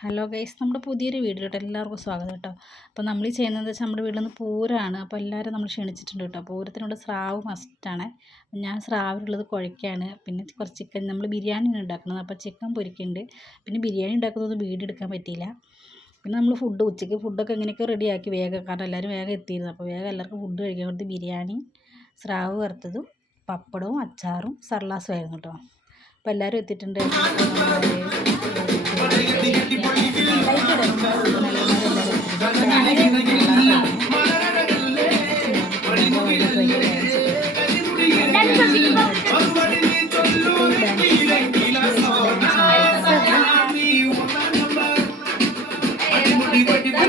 Hello guys, നമ്മുടെ പുതിയൊരു വീഡിയോയിലോട്ട് എല്ലാവർക്കും സ്വാഗതം കേട്ടോ. അപ്പോൾ നമ്മൾ ഈ ചെയ്യുന്നത് വെച്ചാൽ നമ്മുടെ വീട്ടിൽ നിന്ന് പൂരമാണ്. അപ്പോൾ എല്ലാവരും നമ്മൾ ക്ഷണിച്ചിട്ടുണ്ട് കേട്ടോ. പൂരത്തിനുള്ള സ്രാവ് മസ്റ്റാണ്. ഞാൻ സ്രാവിലുള്ളത് കുഴയ്ക്കാണ്. പിന്നെ കുറച്ച് ചിക്കൻ, നമ്മൾ ബിരിയാണിയാണ് ഉണ്ടാക്കുന്നത്. അപ്പോൾ ചിക്കൻ പൊരിക്കുന്നുണ്ട്. പിന്നെ ബിരിയാണി ഉണ്ടാക്കുന്നതൊന്നും വീഡിയോ എടുക്കാൻ പറ്റിയില്ല. പിന്നെ നമ്മൾ ഉച്ചയ്ക്ക് ഫുഡൊക്കെ എങ്ങനെയൊക്കെ റെഡിയാക്കി വേഗം, കാരണം എല്ലാവരും വേഗം എത്തിയിരുന്നു. അപ്പോൾ വേഗം എല്ലാവർക്കും ഫുഡ് കഴിക്കാൻ വേണ്ടി ബിരിയാണി, സ്രാവ് വറുത്തതും പപ്പടവും അച്ചാറും സർലാസും ആയിരുന്നു കേട്ടോ. അപ്പോൾ എല്ലാവരും എത്തിയിട്ടുണ്ട്.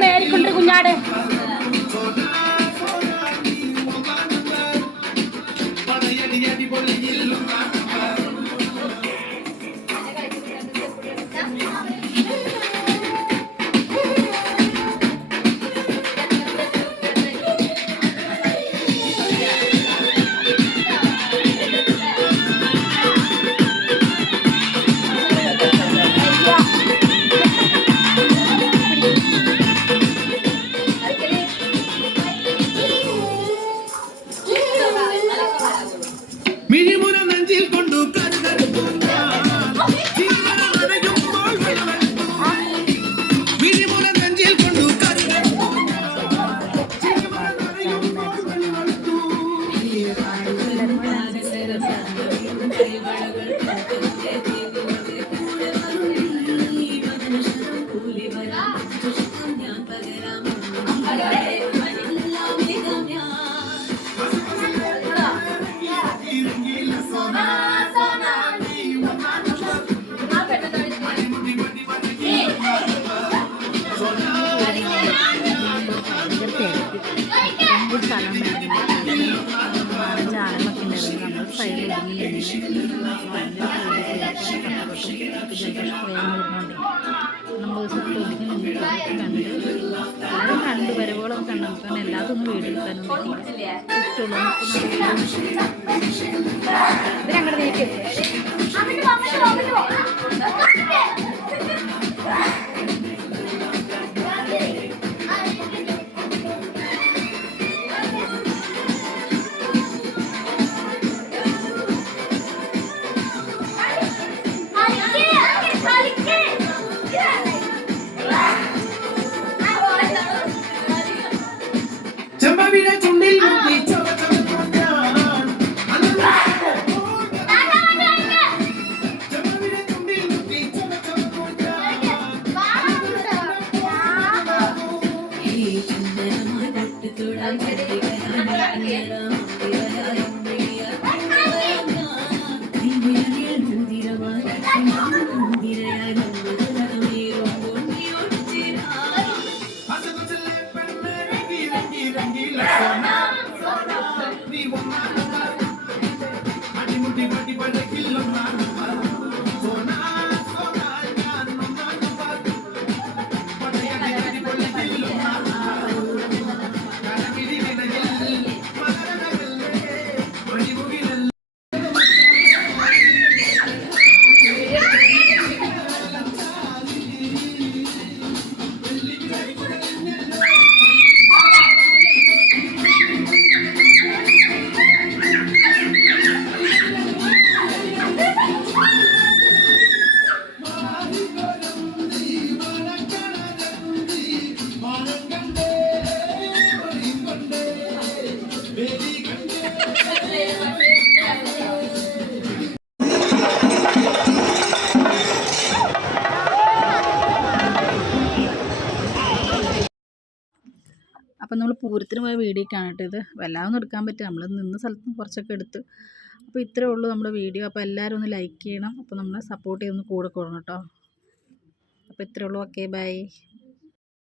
മേരിക്കൊണ്ട് കുഞ്ഞാട് ജാലമൊക്കെ ഉണ്ടായിരുന്നു. നമ്മൾ സൈഡിൽ നമ്മൾ ഒതുങ്ങി നിന്ന് കണ്ട് എല്ലാവരും കണ്ട് വരവുകളൊക്കെ കണ്ടു. കാരണം എല്ലാതൊന്നും വീടെടുക്കാനും പറ്റിയില്ല. ഇതിനങ്ങോട്ട് നീക്കി അപ്പം നമ്മൾ പൂരത്തിന് പോയ വീഡിയോ ആണ് ഇത്. വല്ലാതൊന്നും എടുക്കാൻ പറ്റുക, നമ്മൾ നിന്ന സ്ഥലത്ത് കുറച്ചൊക്കെ എടുത്ത്. അപ്പോൾ ഇത്രയേ ഉള്ളൂ നമ്മുടെ വീഡിയോ. അപ്പോൾ എല്ലാവരും ഒന്ന് ലൈക്ക് ചെയ്യണം. അപ്പോൾ നമ്മളെ സപ്പോർട്ട് ചെയ്തൊന്ന് കൂടെ കൂടണം കേട്ടോ. അപ്പോൾ ഇത്രയേ ഉള്ളൂ. Okay, by.